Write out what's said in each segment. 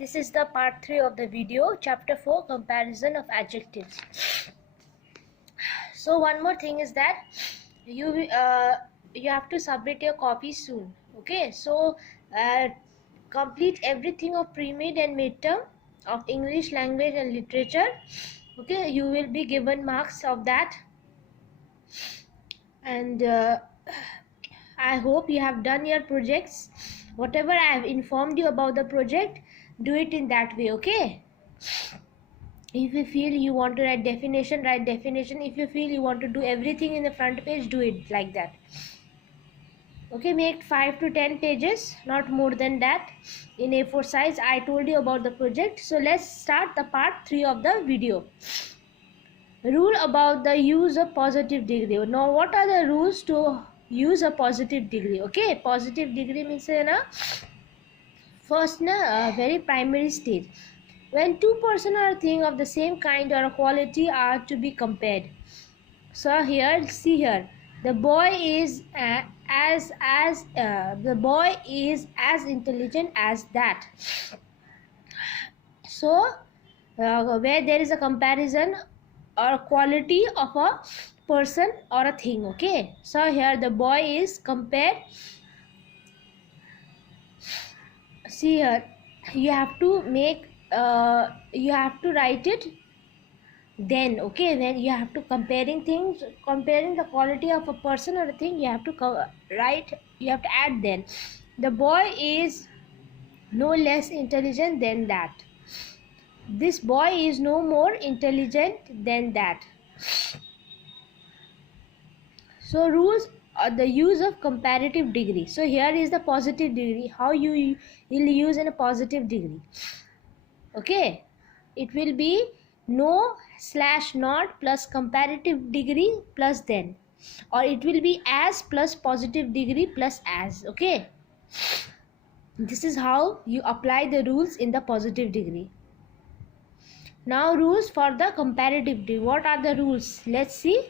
This is the part 3 of the video, chapter 4, comparison of adjectives. So one more thing is that you have to submit your copy soon. Okay, so complete everything of pre-mid and midterm of English language and literature. Okay, you will be given marks of that, and I hope you have done your projects. Whatever I have informed you about the project, do it in that way. Okay, if you feel you want to write definition, write definition. If you feel you want to do everything in the front page, do it like that. Okay, make 5 to 10 pages, not more than that, in A4 size. I told you about the project. So let's start the part 3 of the video. Rule about the use of positive degree. Now what are the rules to use a positive degree? Okay, positive degree means first very primary stage, when two person or thing of the same kind or quality are to be compared. So here, see here, the boy is as intelligent as that. So where there is a comparison or quality of a person or a thing. Okay, so here the boy is compared. See here, you have to make you have to write it then. Okay, then you have to comparing things, comparing the quality of a person or a thing, you have to write, you have to add then. The boy is no less intelligent than that. This boy is no more intelligent than that. So rules are the use of comparative degree. So here is the positive degree, how you will use in a positive degree. Okay, it will be no / not plus comparative degree plus then, or it will be as plus positive degree plus as. Okay, this is how you apply the rules in the positive degree. Now rules for the comparative degree. What are the rules? Let's see.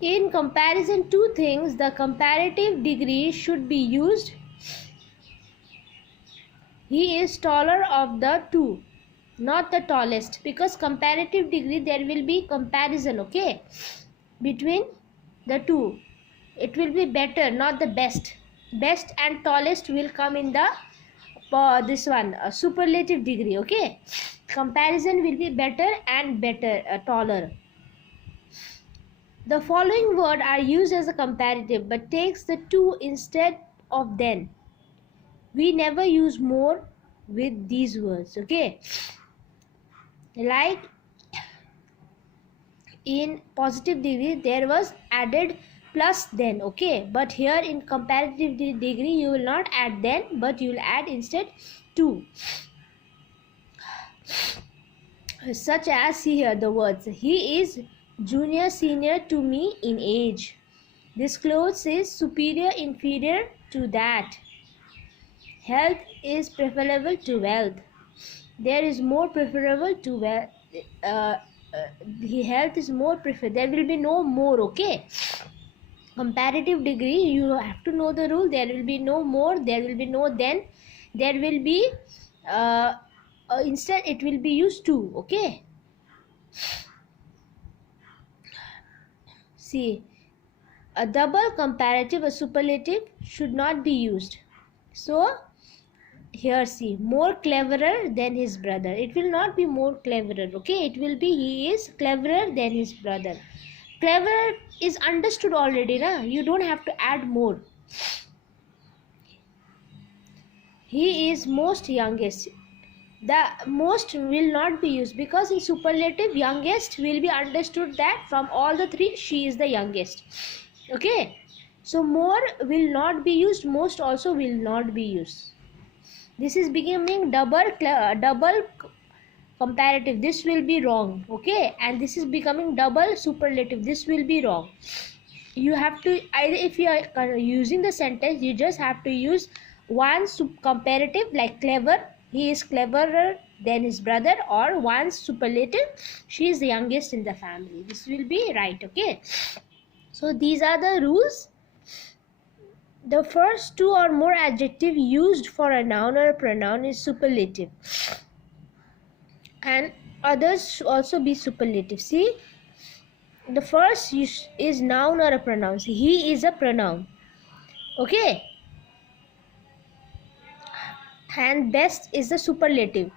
In comparison to things, the comparative degree should be used. He is taller of the two, not the tallest, because comparative degree there will be comparison, okay, between the two. It will be better, not the best. Best and tallest will come in the this one superlative degree. Okay, comparison will be better and better, taller. The following word are used as a comparative but takes the two instead of then. We never use more with these words. Okay, like in positive degree there was added plus then. Okay, but here in comparative degree you will not add then, but you will add instead to. Such as, see here the words, he is junior senior to me in age. This clothes is superior inferior to that. Health is preferable to wealth. There is more preferable to wealth. Health is more preferred. There will be no more. Okay, comparative degree you have to know the rule. There will be no more, there will be no then, there will be instead it will be used to. Okay, see, a double comparative, a superlative should not be used. So here see, more cleverer than his brother. It will not be more cleverer. Okay, it will be he is cleverer than his brother. Clever is understood already, na? You don't have to add more. He is most youngest. The most will not be used, because in superlative youngest will be understood that from all the three she is the youngest. Okay, so more will not be used, most also will not be used. This is becoming double comparative. This will be wrong. Okay, and this is becoming double superlative. This will be wrong. You have to either, if you are using the sentence, you just have to use one comparative like clever, he is cleverer than his brother, or one superlative, she is the youngest in the family. This will be right. Okay, so these are the rules The first two or more adjective used for a noun or a pronoun is superlative, and others should also be superlative. See, the first is noun or a pronoun. See, he is a pronoun, okay, and best is the superlative.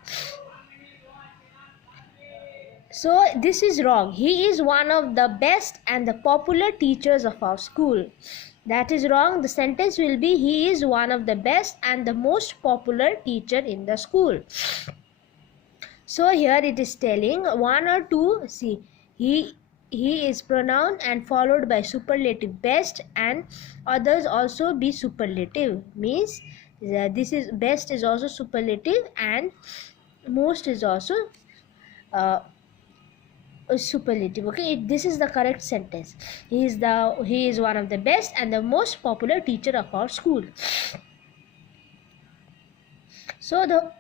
So this is wrong. He is one of the best and the popular teachers of our school. That is wrong. The sentence will be, he is one of the best and the most popular teacher in the school. So here it is telling one or two. See, he is pronoun and followed by superlative best, and others also be superlative. Means this is best is also superlative and most is also superlative. Okay, this is the correct sentence. He is one of the best and the most popular teacher of our school. So the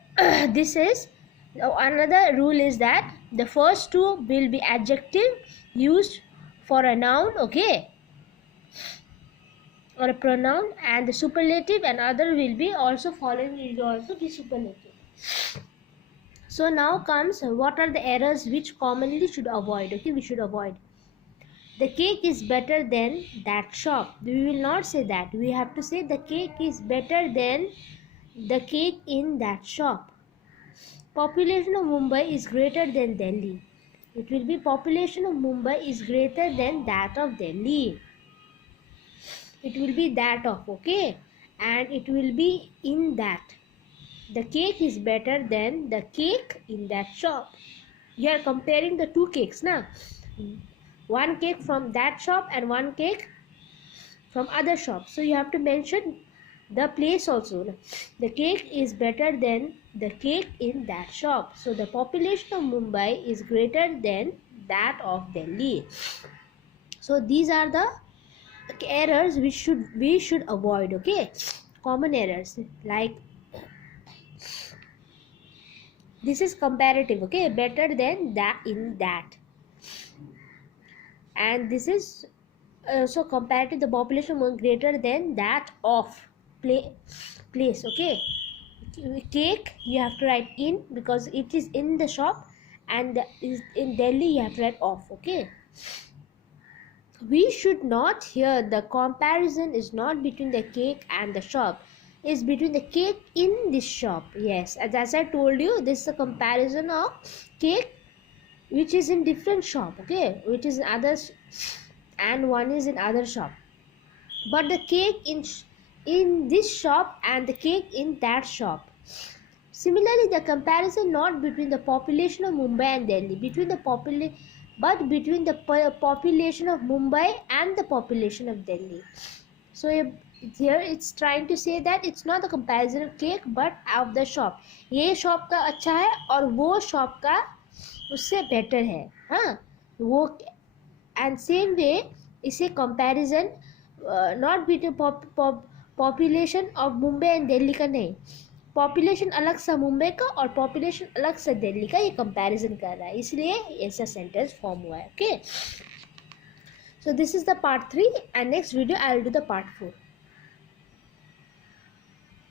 this is another rule is that the first two will be adjective used for a noun, okay, or a pronoun, and the superlative and other will be also following will also be superlative. So now comes what are the errors which commonly should avoid. Okay, we should avoid. The cake is better than that shop. We will not say that. We have to say the cake is better than the cake in that shop. Population of Mumbai is greater than Delhi. It will be population of Mumbai is greater than that of Delhi. It will be that of, okay, and it will be in that. The cake is better than the cake in that shop. You are comparing the two cakes now. One cake from that shop and one cake from other shop. So you have to mention the place also. The cake is better than the cake in that shop. So the population of Mumbai is greater than that of Delhi. So these are the errors which we should avoid. Okay, common errors like this is comparative, okay, better than that in that, and this is so comparative, the population was greater than that of place, okay. Cake you have to write in because it is in the shop, and is in Delhi you have to write off, okay. We should not hear the comparison is not between the cake and the shop, is between the cake in this shop. Yes, as I told you, this is a comparison of cake which is in different shop, okay, which is in others and one is in other shop, but the cake in this shop and the cake in that shop. Similarly, the comparison not between the population of Mumbai and Delhi, between the but between the population of Mumbai and the population of Delhi. So here it's trying to say that it's not the comparison of cake but of the shop. ये shop का अच्छा है और वो shop का उससे better है, हाँ वो, and same way इसे comparison not between population of Mumbai and Delhi का नहीं, पॉपुलेशन अलग सा मुंबई का और पॉपुलेशन अलग सा दिल्ली का, ये कंपैरिजन कर रहा है, इसलिए ऐसा सेंटेंस फॉर्म हुआ है, okay. So this is the part 3 and next video I will do the part 4.